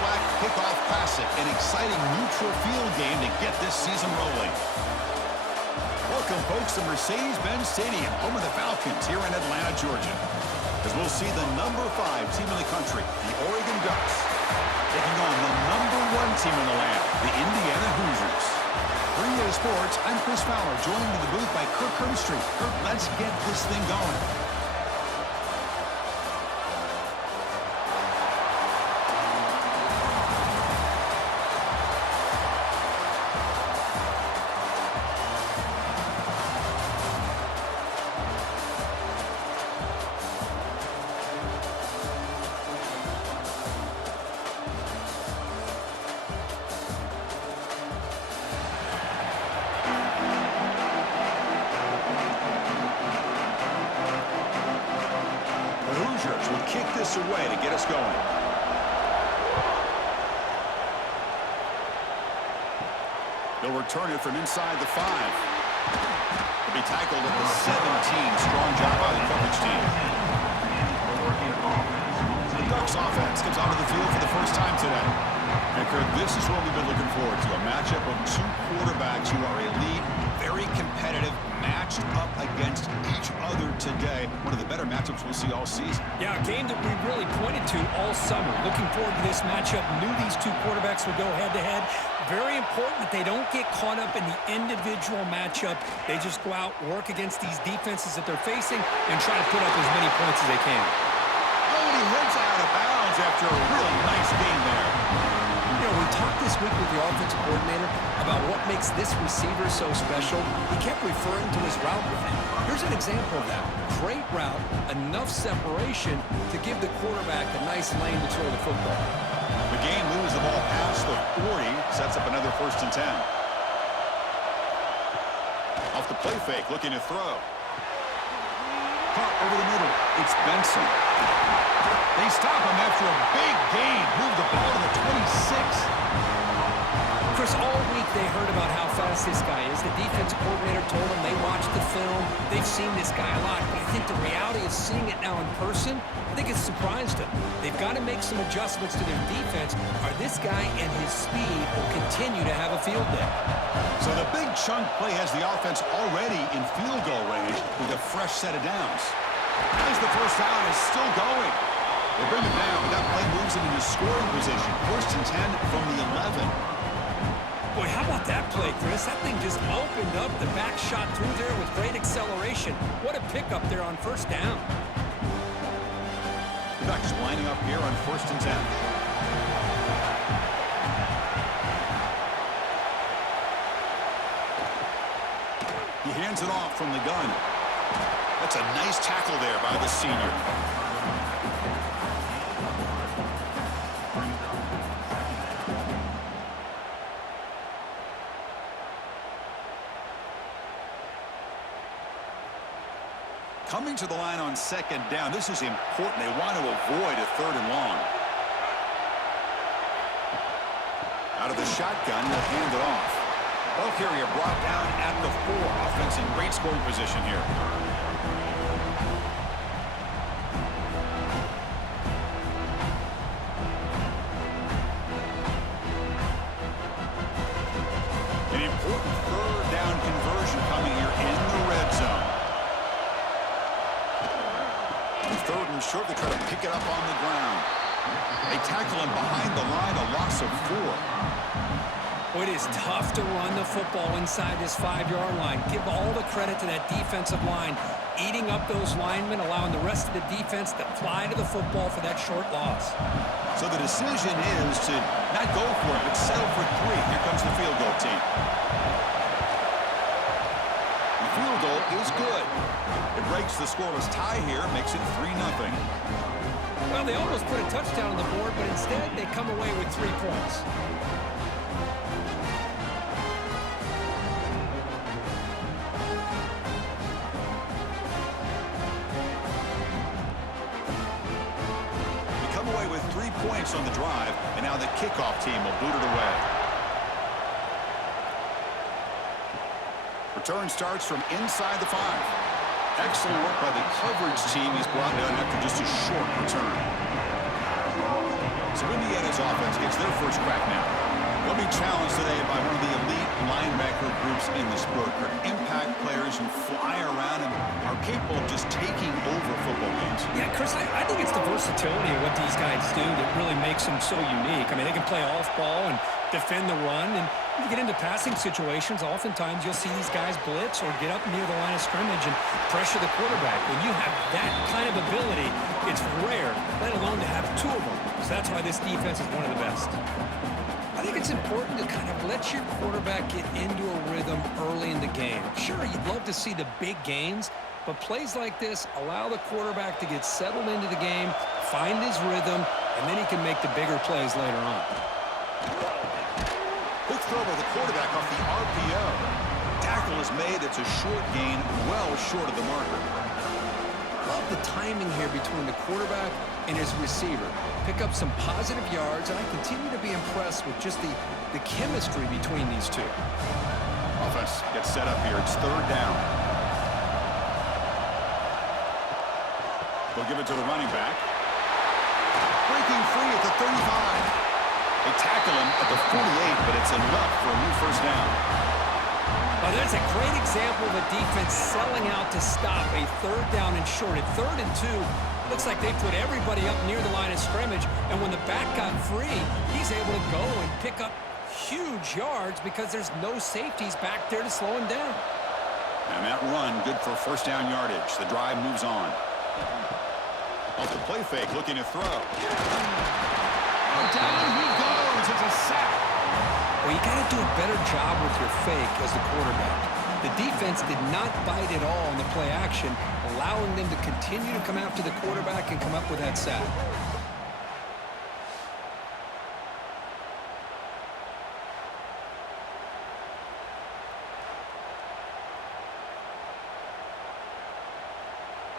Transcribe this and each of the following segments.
flag kickoff classic, an exciting neutral field game to get this season rolling. Welcome, folks, to Mercedes-Benz Stadium, home of the Falcons here in Atlanta, Georgia. As we'll see the number 5 team in the country, the Oregon Ducks, taking on the number 1 team in the land, the Indiana Hoosiers. For EA Sports, I'm Chris Fowler, joined in the booth by Kirk Herbstreit. Kirk, let's get this thing going. Will kick this away to get us going. They'll return it from inside the 5. They'll be tackled at the 17. Strong job by the coverage team. The Ducks offense comes onto the field for the first time today. And Kirk, this is what we've been looking forward to, a matchup of 2 quarterbacks who are elite, very competitive, matched up against each other today. One of the better matchups we'll see all season. Yeah, a game that we really pointed to all summer. Looking forward to this matchup. Knew these 2 quarterbacks would go head-to-head. Very important that they don't get caught up in the individual matchup. They just go out, work against these defenses that they're facing, and try to put up as many points as they can. Oh, and he heads out of bounds after a really nice game there. You know, we talked this week with the offensive coordinator about what makes this receiver so special. He kept referring to his route running. Here's an example of that. Great route, enough separation to give the quarterback a nice lane to throw the football. The game moves the ball past the 40, sets up another 1st and 10. Off the play fake, looking to throw. Caught over the middle. It's Benson. They stop him after a big gain. Move the ball to the 26. Chris, all week they heard about how fast this guy is. The defense coordinator told them they watched the film. They've seen this guy a lot. But I think the reality of seeing it now in person, I think it's surprised them. They've got to make some adjustments to their defense, or this guy and his speed will continue to have a field day. So the big chunk play has the offense already in field goal range with a fresh set of downs. As the first down is still going. They bring it down, but that play moves them into scoring position. 1st and 10 from the 11. Boy, how about that play, Chris? That thing just opened up. The back shot through there with great acceleration. What a pickup there on 1st down. The Ducks lining up here on 1st and 10. He hands it off from the gun. That's a nice tackle there by the senior. Coming to the line on 2nd down. This is important. They want to avoid a 3rd and long. Out of the shotgun, they'll hand it off. Ball carrier brought down at the 4. Offense in great scoring position here. An important 3rd down conversion coming here in the red zone. 3rd and short, they try to pick it up on the ground. They tackle him behind the line, a loss of 4. Well, it is tough to run the football inside this 5-yard line. Give all the credit to that defensive line, eating up those linemen, allowing the rest of the defense to fly to the football for that short loss. So the decision is to not go for it, but settle for 3. Here comes the field goal team. The field goal is good. It breaks the scoreless tie here, makes it 3-0. Well, they almost put a touchdown on the board, but instead they come away with 3 points. They come away with 3 points on the drive, and now the kickoff team will boot it away. Return starts from inside the 5. Excellent work by the coverage team. He's brought down after just a short return. So Indiana's offense gets their first crack now. They'll be challenged today by one of the elite linebacker groups in the sport. They're impact players who fly around and are capable of just taking over football games. Yeah, Chris, I think it's the versatility of what these guys do that really makes them so unique. I mean, they can play off ball and defend the run, and if you get into passing situations, oftentimes you'll see these guys blitz or get up near the line of scrimmage and pressure the quarterback. When you have that kind of ability, it's rare, let alone to have two of them. So that's why this defense is one of the best. I think it's important to kind of let your quarterback get into a rhythm early in the game. Sure, you'd love to see the big gains, but plays like this allow the quarterback to get settled into the game, find his rhythm, and then he can make the bigger plays later on. Quick throw by the quarterback off the RPO. Tackle is made. It's a short gain, well short of the marker. Love the timing here between the quarterback and his receiver. Pick up some positive yards, and I continue to be impressed with just the chemistry between these two. Offense gets set up here. It's third down. They'll give it to the running back. Breaking free at the 35. They tackle him at the 48, but it's enough for a new first down. Oh, that's a great example of a defense selling out to stop a third down and short. At 3rd and 2, looks like they put everybody up near the line of scrimmage, and when the back got free, he's able to go and pick up huge yards because there's no safeties back there to slow him down. And that run, good for first down yardage. The drive moves on. Off the play fake, looking to throw. Down he goes. It's a sack. Well, you got to do a better job with your fake as the quarterback. The defense did not bite at all on the play action, allowing them to continue to come after the quarterback and come up with that sack.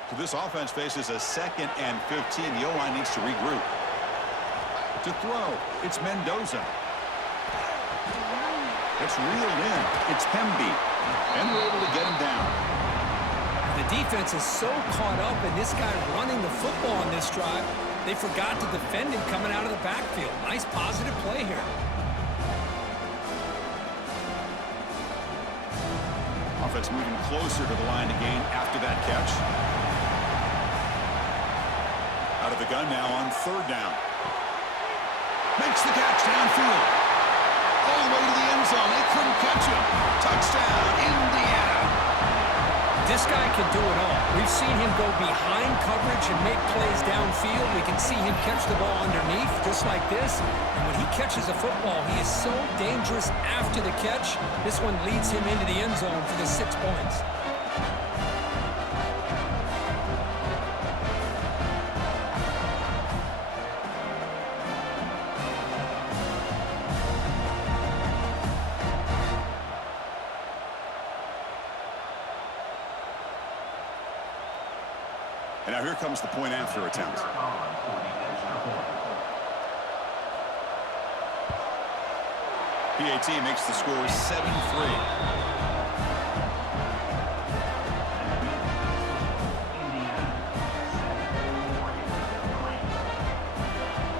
So this offense faces a 2nd and 15. The O-line needs to regroup. To throw, it's Mendoza. It's reeled in. It's Pemby. And they're able to get him down. The defense is so caught up in this guy running the football on this drive, they forgot to defend him coming out of the backfield. Nice positive play here. Offense moving closer to the line to gain after that catch. Out of the gun now on 3rd down. Makes the catch downfield. All the way to the end zone. They couldn't catch him. Touchdown, Indiana. This guy can do it all. We've seen him go behind coverage and make plays downfield. We can see him catch the ball underneath, just like this. And when he catches a football, he is so dangerous after the catch. This one leads him into the end zone for the 6 points. And now here comes the point after attempt. PAT makes the score 7-3.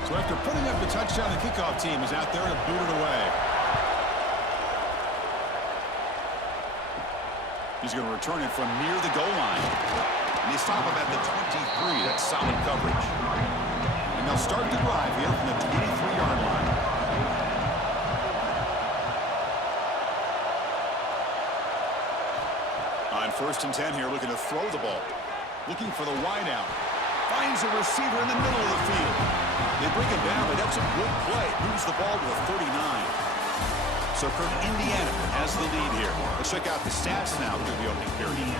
So after putting up the touchdown, the kickoff team is out there to boot it away. He's going to return it from near the goal line. And they stop him at the 23. That's solid coverage. And they'll start the drive here from the 23-yard line. On 1st and 10 here, looking to throw the ball. Looking for the wideout. Finds a receiver in the middle of the field. They bring him down, but that's a good play. Moves the ball to a 39. So from Indiana has the lead here. Let's check out the stats now through the opening period.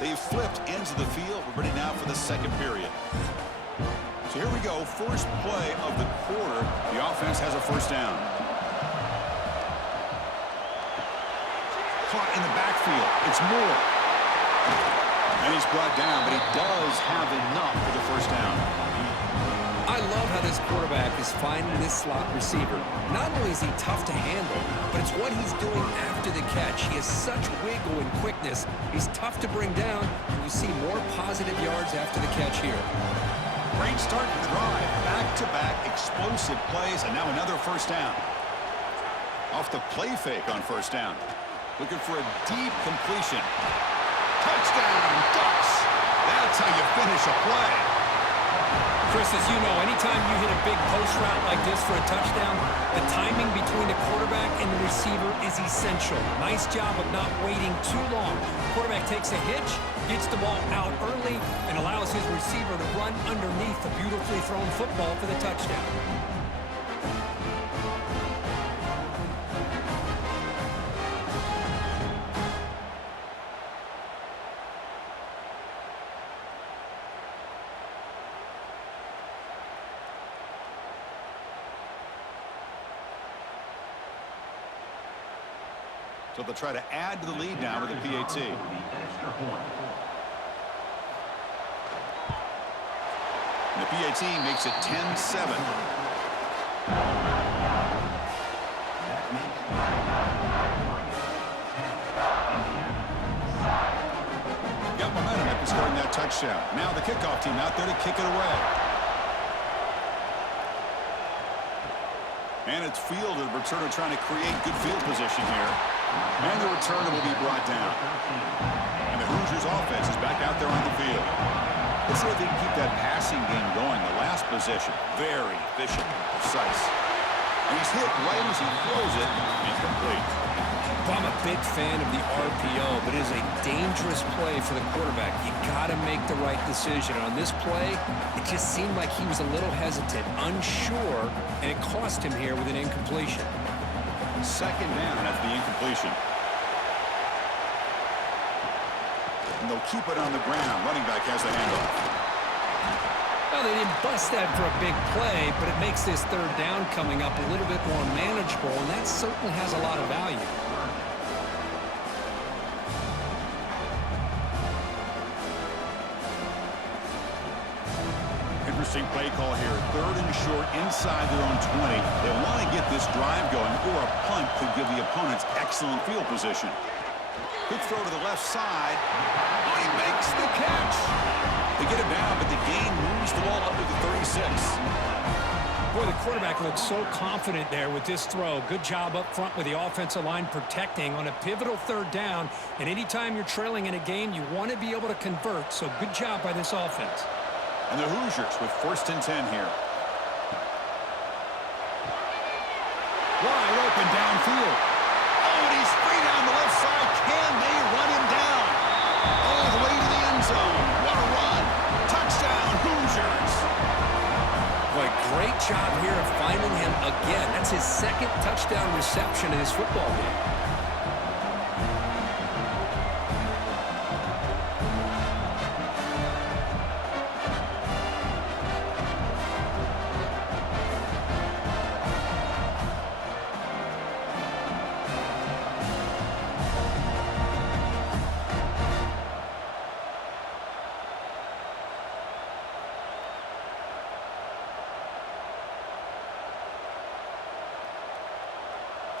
They've flipped ends of the field. We're ready now for the 2nd period. So here we go. First play of the quarter. The offense has a first down. Caught in the backfield. It's Moore. And he's brought down, but he does have enough for the first down. I love how this quarterback is finding this slot receiver. Not only is he tough to handle, but it's what he's doing after the catch. He has such wiggle and quickness. He's tough to bring down, and you see more positive yards after the catch here. Great start to the drive. Back-to-back explosive plays, and now another first down. Off the play fake on first down. Looking for a deep completion. Touchdown, Ducks! That's how you finish a play. Chris, as you know, anytime you hit a big post route like this for a touchdown, the timing between the quarterback and the receiver is essential. Nice job of not waiting too long. Quarterback takes a hitch, gets the ball out early, and allows his receiver to run underneath the beautifully thrown football for the touchdown. So they'll try to add to the lead now with the PAT. And the PAT makes it 10-7. Got momentum after scoring that touchdown. Now the kickoff team out there to kick it away. And it's fielded. Returner trying to create good field position here. And the returner will be brought down. And the Hoosiers offense is back out there on the field. Let's see if they can keep that passing game going. The last possession, very efficient and precise. And he's hit right as he throws it, incomplete. Well, I'm a big fan of the RPO, but it is a dangerous play for the quarterback. You got to make the right decision. On this play, it just seemed like he was a little hesitant, unsure, and it cost him here with an incompletion. Second down after the incompletion. And they'll keep it on the ground. Running back has the handoff. Well, they didn't bust that for a big play, but it makes this third down coming up a little bit more manageable, and that certainly has a lot of value. Interesting play call here. Third and short inside their own 20. They want to get this drive going, or a punt could give the opponents excellent field position. Quick throw to the left side. Oh, he makes the catch. They get it down, but the gain moves the ball up to the 36. Boy, the quarterback looks so confident there with this throw. Good job up front with the offensive line protecting on a pivotal third down. And anytime you're trailing in a game, you want to be able to convert. So good job by this offense. And the Hoosiers with 1st and 10 here. Wide open downfield. Oh, and he's free down the left side. Can they run him down? All the way to the end zone. What a run. Touchdown, Hoosiers. Boy, great job here of finding him again. That's his second touchdown reception in this football game.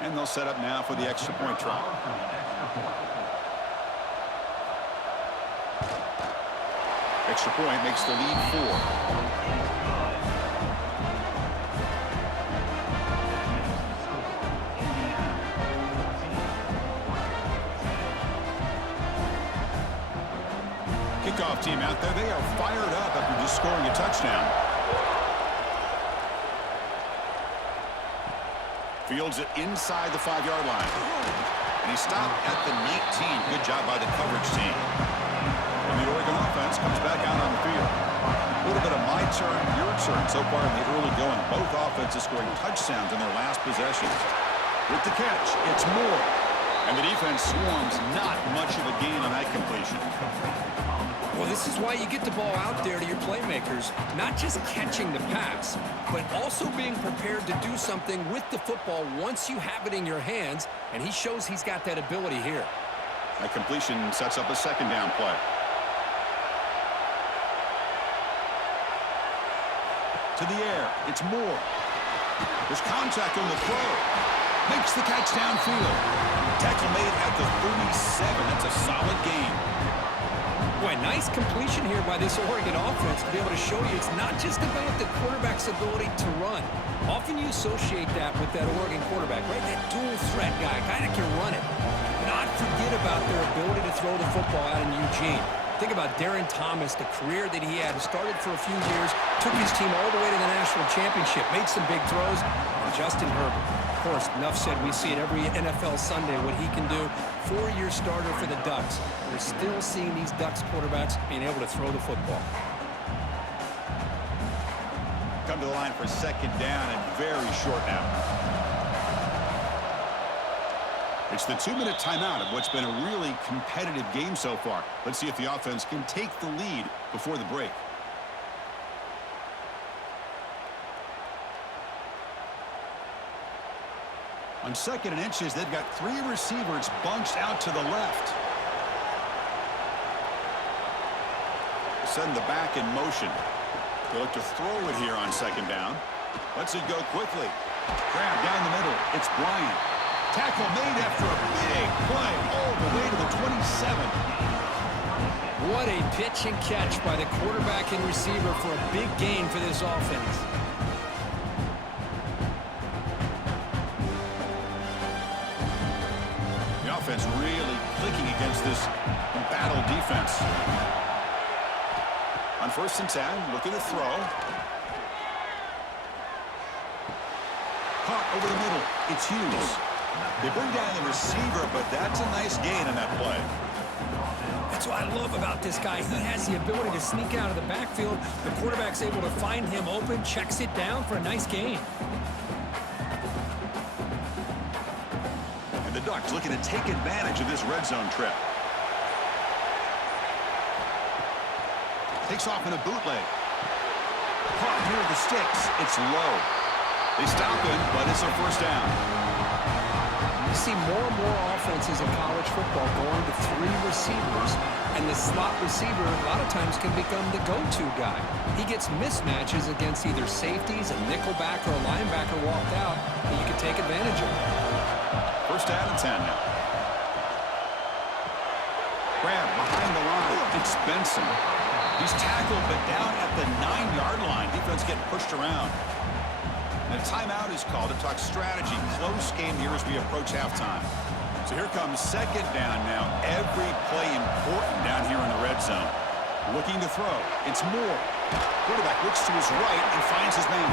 And they'll set up now for the extra point try. Extra point makes the lead 4. Kickoff team out there. They are fired up after just scoring a touchdown. Fields it inside the 5-yard line. And he stopped at the 19. Good job by the coverage team. And the Oregon offense comes back out on the field. A little bit of my turn, your turn so far in the early going. Both offenses scoring touchdowns in their last possessions. With the catch, it's Moore. And the defense swarms, not much of a gain on that completion. Well, this is why you get the ball out there to your playmakers, not just catching the pass, but also being prepared to do something with the football once you have it in your hands, and he shows he's got that ability here. That completion sets up a second down play. To the air. It's Moore. There's contact on the throw. Makes the catch downfield. Tackle made at the 37. That's a solid gain. Boy, nice completion here by this Oregon offense to be able to show you it's not just about the quarterback's ability to run. Often you associate that with that Oregon quarterback, right? That dual threat guy that can run it. Not forget about their ability to throw the football out in Eugene. Think about Darren Thomas, the career that he had. Started for a few years, took his team all the way to the national championship, made some big throws. And Justin Herbert, of course, enough said, we see it every NFL Sunday what he can do. 4-year starter for the Ducks. We're still seeing these Ducks quarterbacks being able to throw the football. Come to the line for second down and very short now. It's the 2-minute timeout of what's been a really competitive game so far. Let's see if the offense can take the lead before the break. On 2nd and inches, they've got 3 receivers bunched out to the left. Send the back in motion. They look to throw it here on 2nd down. Lets it go quickly. Grab down the middle. It's Bryant. Tackle made after a big play all the way to the 27. What a pitch and catch by the quarterback and receiver for a big gain for this offense. The offense really clicking against this battle defense. On 1st and 10, looking to throw. Caught over the middle. It's Hughes. They bring down the receiver, but that's a nice gain on that play. That's what I love about this guy. He has the ability to sneak out of the backfield. The quarterback's able to find him open, checks it down for a nice gain. And the Ducks looking to take advantage of this red zone trip. Takes off in a bootleg. Caught near the sticks. It's low. They stop him, but it's a 1st down. You see more and more offenses in college football going to 3 receivers, and the slot receiver a lot of times can become the go-to guy. He gets mismatches against either safeties, a nickelback, or a linebacker walked out, and you can take advantage of it. 1st down and 10 now. Grab behind the line. It's Benson. He's tackled, but down at the 9-yard line. Defense getting pushed around. And a timeout is called to talk strategy. Close game here as we approach halftime. So here comes 2nd down now. Every play important down here in the red zone. Looking to throw. It's Moore. Quarterback looks to his right and finds his man.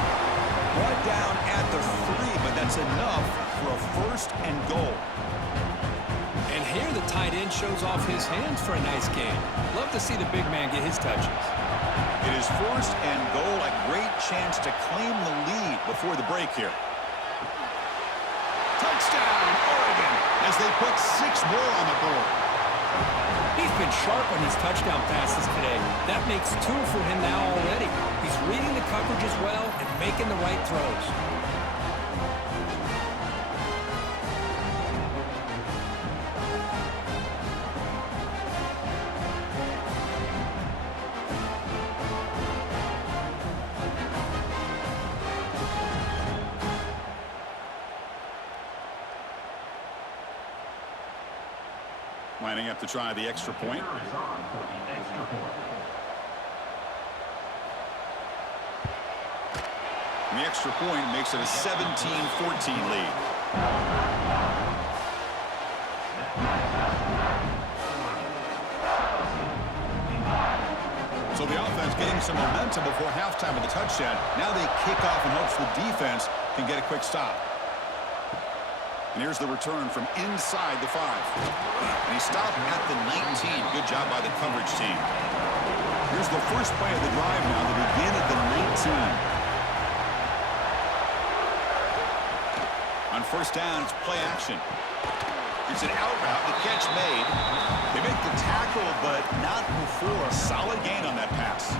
Brought down at the 3, but that's enough for a 1st and goal. And here the tight end shows off his hands for a nice gain. Love to see the big man get his touches. It is 1st and goal. A great chance to claim the lead before the break here. Touchdown, Oregon, as they put 6 more on the board. He's been sharp on these touchdown passes today. That makes 2 for him now already. He's reading the coverage as well and making the right throws. Lining up to try the extra point. And the extra point makes it a 17-14 lead. So the offense getting some momentum before halftime with the touchdown. Now they kick off in hopes the defense can get a quick stop. And here's the return from inside the 5. And he stopped at the 19. Good job by the coverage team. Here's the first play of the drive now. They begin at the 19. On 1st down, it's play action. It's an out route. The catch made. They make the tackle, but not before. A solid gain on that pass.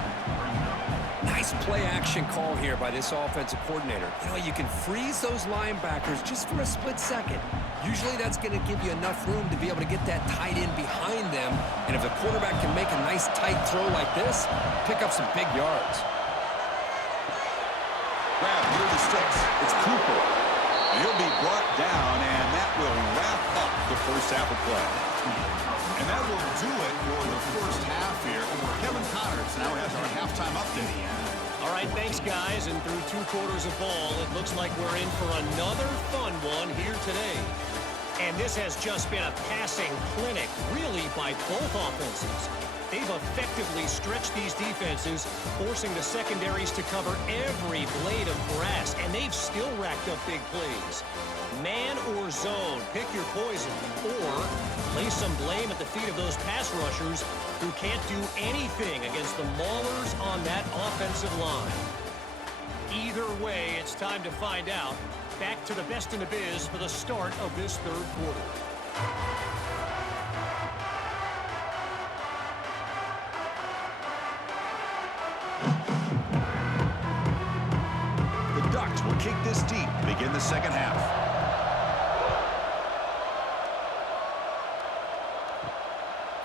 Nice play-action call here by this offensive coordinator. You know, you can freeze those linebackers just for a split second. Usually that's going to give you enough room to be able to get that tight end behind them. And if the quarterback can make a nice tight throw like this, pick up some big yards. sticks. It's Cooper. And he'll be brought down, and that will wrap up the first half of play. And that will do it for the first half here. Kevin Connors now has our halftime update. All right, thanks, guys. And through 2 quarters of ball, it looks like we're in for another fun one here today. And this has just been a passing clinic, really, by both offenses. They've effectively stretched these defenses, forcing the secondaries to cover every blade of grass, and they've still racked up big plays. Man or zone, pick your poison, or lay some blame at the feet of those pass rushers who can't do anything against the maulers on that offensive line. Either way, it's time to find out. Back to the best in the biz for the start of this third quarter. The Ducks will kick this deep to begin the second half.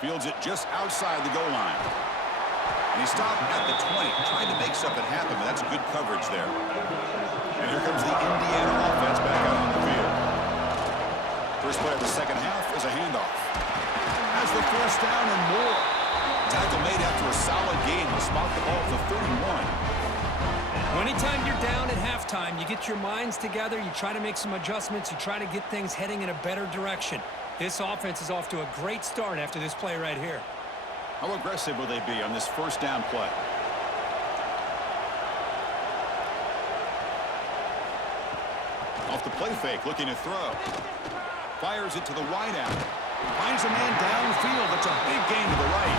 Fields it just outside the goal line. And he stopped at the 20, trying to make something happen, but that's good coverage there. And here comes the Indiana offense back out on the field. First play of the second half is a handoff. Has the first down and more. Tackle made after a solid gain. Will spot the ball at the 31. Anytime you're down at halftime, you get your minds together, you try to make some adjustments, you try to get things heading in a better direction. This offense is off to a great start after this play right here. How aggressive will they be on this first down play? Off the play fake, looking to throw. Fires it to the wideout. Finds a man downfield. That's a big gain to the right.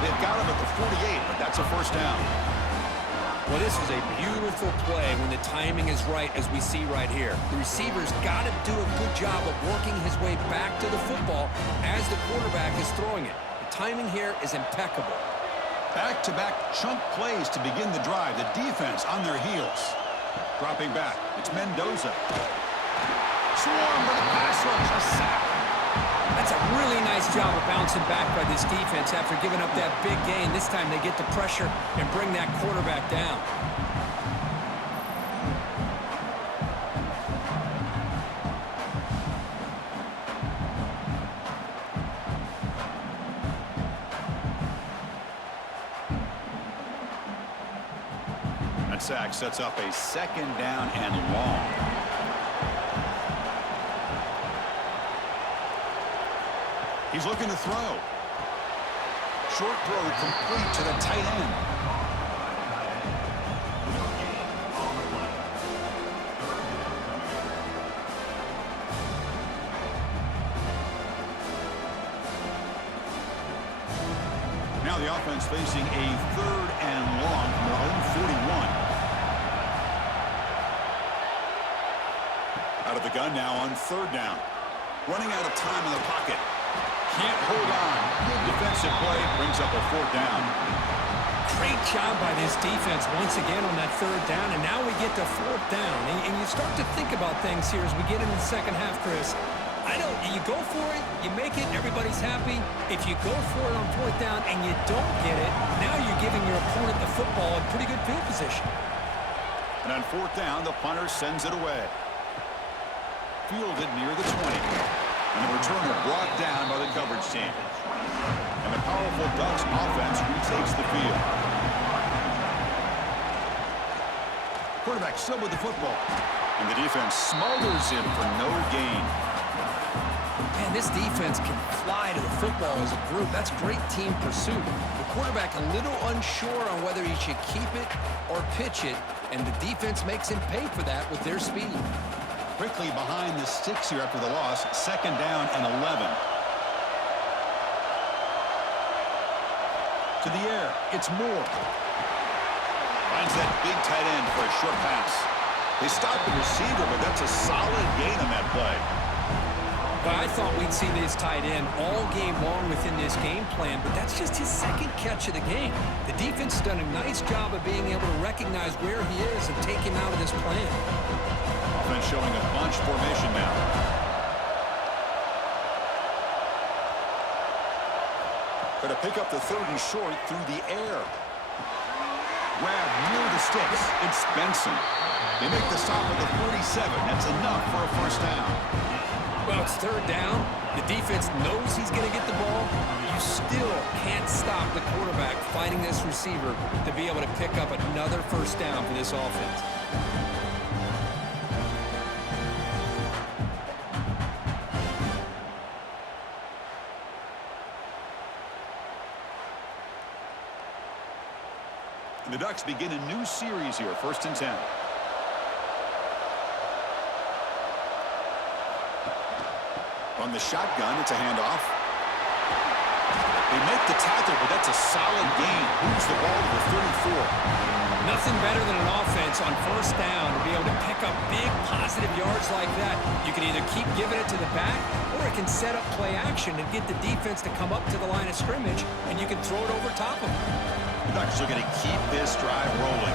They've got him at the 48, but that's a first down. Well, this is a beautiful play when the timing is right, as we see right here. The receiver's got to do a good job of working his way back to the football as the quarterback is throwing it. The timing here is impeccable. Back-to-back chunk plays to begin the drive. The defense on their heels. Dropping back. It's Mendoza. Swarm with a pass rush. A sack. That's a really nice job of bouncing back by this defense after giving up that big gain. This time they get the pressure and bring that quarterback down. That sack sets up a second down and long. He's looking to throw. Short throw complete to the tight end. Now the offense facing a third and long from their own 41. Out of the gun now on third down. Running out of time in the pocket. Can't hold on. Good defensive play. Brings up a fourth down. Great job by this defense once again on that third down, and now we get to fourth down. And you start to think about things here as we get into the second half, Chris. You go for it, you make it, everybody's happy. If you go for it on fourth down and you don't get it, now you're giving your opponent the football in pretty good field position. And on fourth down, the punter sends it away. Fielded near the 20. And the returner brought down by the coverage team. And the powerful Ducks offense retakes the field. Quarterback still with the football. And the defense smothers him for no gain. Man, this defense can fly to the football as a group. That's great team pursuit. The quarterback a little unsure on whether he should keep it or pitch it. And the defense makes him pay for that with their speed. Quickly behind the sticks here after the loss. Second down and 11. To the air. It's Moore. Finds that big tight end for a short pass. They stop the receiver, but that's a solid gain on that play. Well, I thought we'd see this tight end all game long within this game plan, but that's just his second catch of the game. The defense has done a nice job of being able to recognize where he is and take him out of this plan. Offense showing a bunch formation now. Going to pick up the third and short through the air. Grab near the sticks. It's Benson. They make the stop at the 47. That's enough for a first down. Well, it's third down. The defense knows he's going to get the ball. You still can't stop the quarterback finding this receiver to be able to pick up another first down for this offense. The Ducks begin a new series here, 1st and 10. On the shotgun, it's a handoff. They make the tackle, but that's a solid gain. Moves the ball to the 34. Nothing better than an offense on first down to be able to pick up big positive yards like that. You can either keep giving it to the back, or it can set up play action and get the defense to come up to the line of scrimmage, and you can throw it over top of them. The Ducks are going to keep this drive rolling.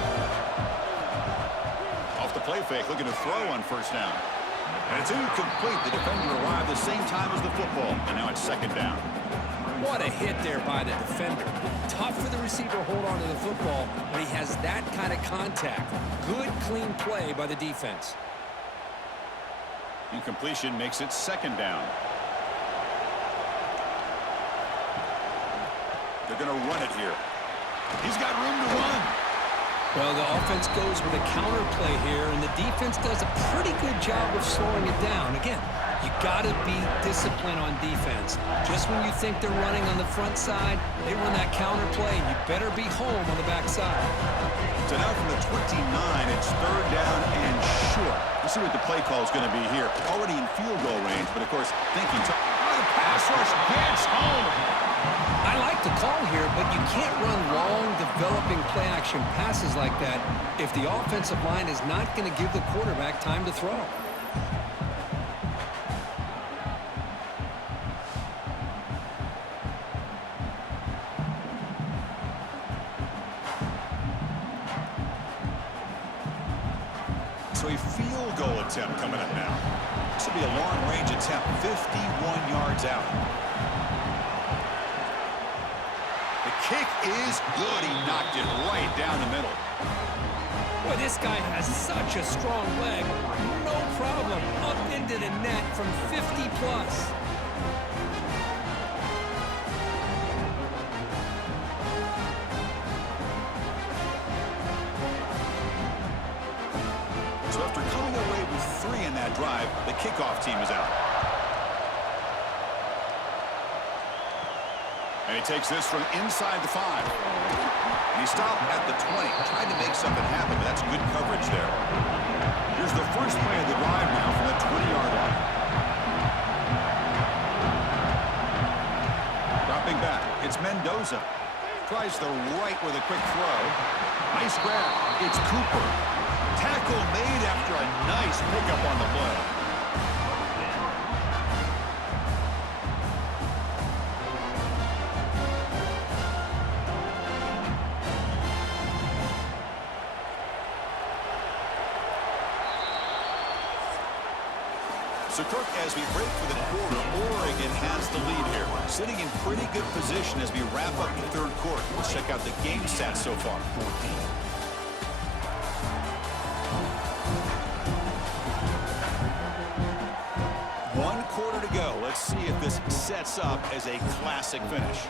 Off the play fake, looking to throw on first down. And it's incomplete. The defender arrived the same time as the football, and now it's 2nd down. What a hit there by the defender. Tough for the receiver to hold on to the football when he has that kind of contact. Good, clean play by the defense. Incompletion makes it 2nd down. They're going to run it here. He's got room to run. Well, the offense goes with a counter play here, and the defense does a pretty good job of slowing it down. Again, you got to be disciplined on defense. Just when you think they're running on the front side, they run that counter play, and you better be home on the back side. So now from the 29, it's 3rd down and short. Let's see what the play call is going to be here. Already in field goal range, but of course, thinking to the pass rush gets home. I like the call here, but you can't run long, developing play-action passes like that if the offensive line is not going to give the quarterback time to throw. So a field goal attempt coming up now. This will be a long-range attempt, 51 yards out. The kick is good. He knocked it right down the middle. Boy, this guy has such a strong leg. No problem. Up into the net from 50 plus. So after coming away with 3 in that drive, the kickoff team is out. And he takes this from inside the 5. And he stopped at the 20. Tried to make something happen, but that's good coverage there. Here's the first play of the drive now from the 20-yard line. Dropping back, it's Mendoza. Tries the right with a quick throw. Nice grab. It's Cooper. Tackle made after a nice pickup on the play. So, Kirk, as we break for the quarter, Oregon has the lead here. Sitting in pretty good position as we wrap up the 3rd quarter. Let's check out the game stats so far. One quarter to go. Let's see if this sets up as a classic finish.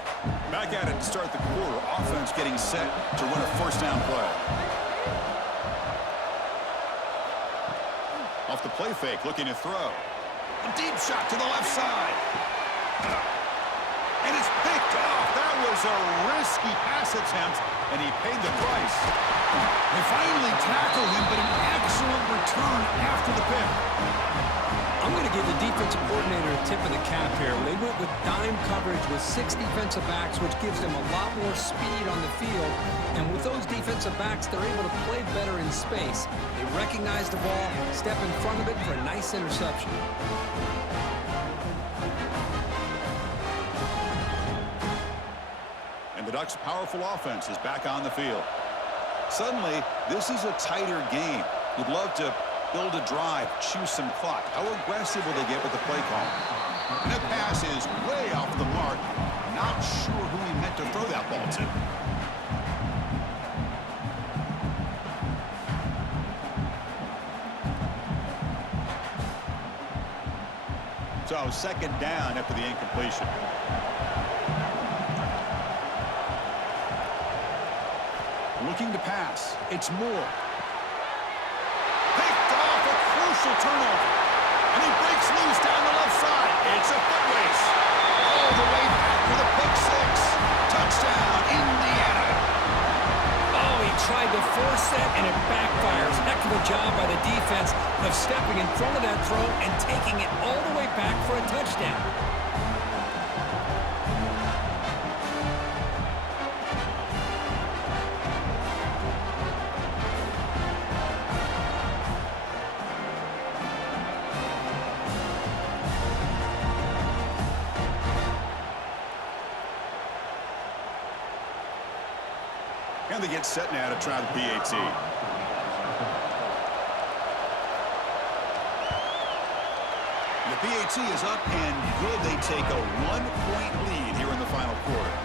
Back at it to start the quarter. Offense getting set to run a first down play. Off the play fake, looking to throw. A deep shot to the left side. And it's picked off. That was a risky pass attempt, and he paid the price. They finally tackle him, but an excellent return after the pick. I'm going to give the defensive coordinator a tip of the cap here. They went with dime coverage with 6 defensive backs, which gives them a lot more speed on the field. And with those defensive backs, they're able to play better in space. They recognize the ball, step in front of it for a nice interception. And the Ducks' powerful offense is back on the field. Suddenly, this is a tighter game. You'd love to build a drive, choose some clock. How aggressive will they get with the play call? And that pass is way off the mark. Not sure who he meant to throw that ball to. So second down after the incompletion. Looking to pass. It's Moore. Picked off, a crucial turnover. And he breaks loose down the left side. It's a foot race. All the way back for the pick six. Touchdown, Indiana. Oh, he tried to force that, and it backfires. Heck of a job by the defense of stepping in front of that throw and taking it all the way back for a touchdown. And they get set now to try the PAT. The PAT is up and good. They take a 1-point lead here in the final quarter.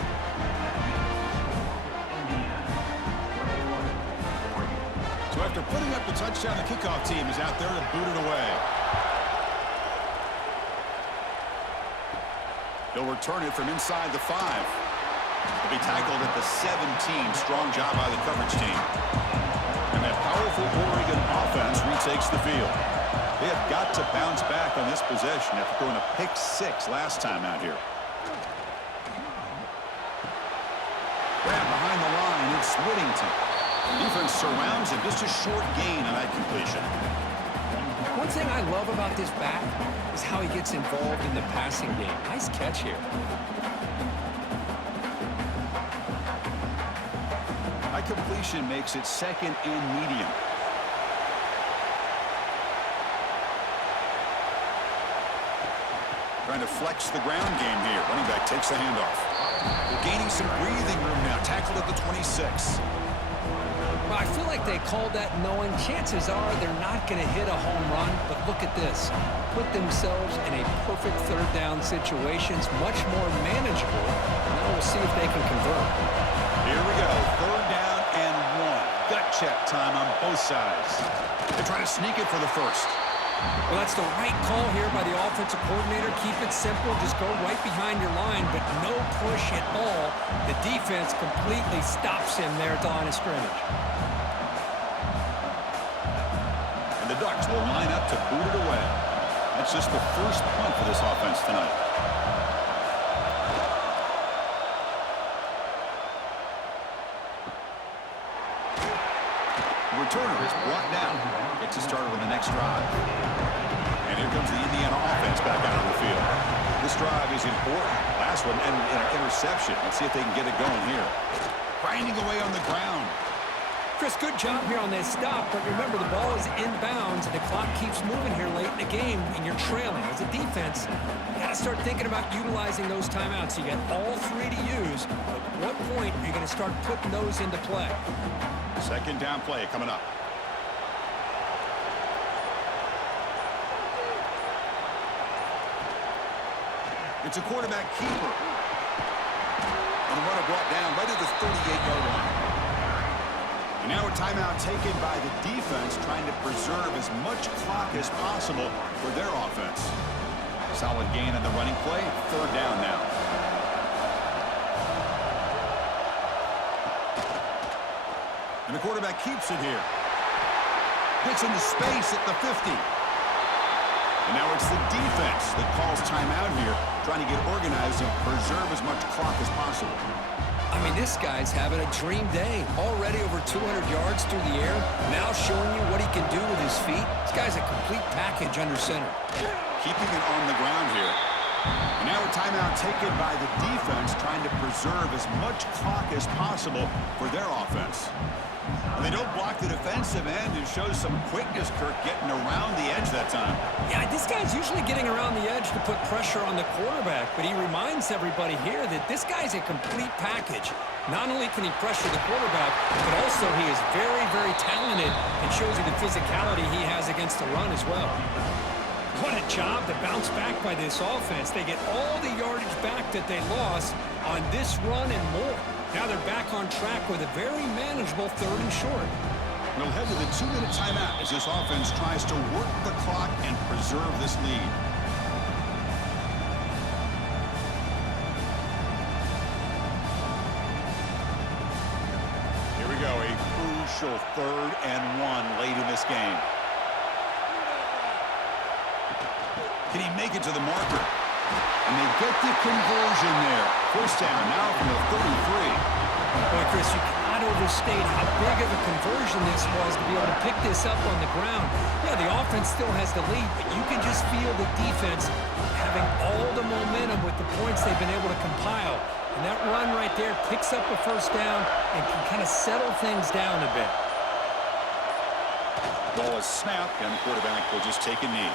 So after putting up the touchdown, the kickoff team is out there to boot it away. They'll return it from inside the 5. He'll be tackled at the 17. Strong job by the coverage team. And that powerful Oregon offense retakes the field. They have got to bounce back on this possession after throwing a pick six last time out here. Grab behind the line, it's Whittington. Defense surrounds him, just a short gain on that completion. One thing I love about this back is how he gets involved in the passing game. Nice catch here. High completion makes it second and medium. Trying to flex the ground game here. Running back takes the handoff. They're gaining some breathing room now. Tackled at the 26. Well, I feel like they called that knowing chances are they're not going to hit a home run, but look at this. Put themselves in a perfect third down situation. It's much more manageable. Now we'll see if they can convert. Here we go. Third down and 1. Gut check time on both sides. They're trying to sneak it for the first. Well, that's the right call here by the offensive coordinator. Keep it simple. Just go right behind your line, but no push at all. The defense completely stops him there at the line of scrimmage. And the Ducks will line up to boot it away. That's just the first punt for this offense tonight. The returner is brought down. Gets us started on the next drive. And here comes the Indiana offense back out on the field. This drive is important. Last one, and an interception. Let's see if they can get it going here. Grinding away on the ground. Chris, good job here on this stop, but remember the ball is inbounds and the clock keeps moving here late in the game and you're trailing. As a defense, you got to start thinking about utilizing those timeouts. You got all 3 to use, but at what point are you going to start putting those into play? Second down play coming up. It's a quarterback keeper. And the runner brought down right at the 38-yard line. And now a timeout taken by the defense, trying to preserve as much clock as possible for their offense. Solid gain on the running play. Third down now. And the quarterback keeps it here. Gets into space at the 50. And now it's the defense that calls timeout here, trying to get organized and preserve as much clock as possible. I mean, this guy's having a dream day. Already over 200 yards through the air. Now showing you what he can do with his feet. This guy's a complete package under center. Keeping it on the ground here. And now a timeout taken by the defense, trying to preserve as much clock as possible for their offense. And they don't block the defensive end and shows some quickness, Kirk, getting around the edge that time. Yeah, this guy's usually getting around the edge to put pressure on the quarterback, but he reminds everybody here that this guy's a complete package. Not only can he pressure the quarterback, but also he is very, very talented and shows you the physicality he has against the run as well. What a job to bounce back by this offense. They get all the yardage back that they lost on this run and more. Now they're back on track with a very manageable third and short. We'll head to the 2-minute timeout as this offense tries to work the clock and preserve this lead. crucial 3rd and 1 late in this game. Can he make it to the marker? And they get the conversion there. First down now from the 33. Boy, Chris, you cannot overstate how big of a conversion this was to be able to pick this up on the ground. Yeah, the offense still has the lead, but you can just feel the defense having all the momentum with the points they've been able to compile. And that run right there picks up a first down and can kind of settle things down a bit. Ball is snapped, and the quarterback will just take a knee.